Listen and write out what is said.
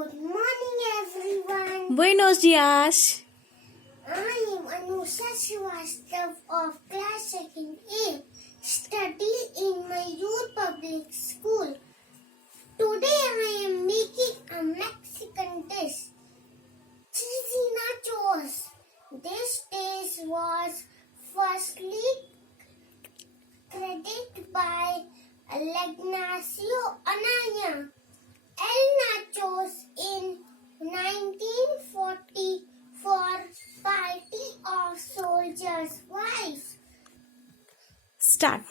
Good morning, everyone. Buenos días. I am Anusha Srivastav of class 2nd A, study in Mayur Public School. Today I am making a Mexican dish, cheesy nachos. This dish was firstly credited by Ignacio Anaya El Nachos in 1940 for Party of Soldiers' Wives. Start.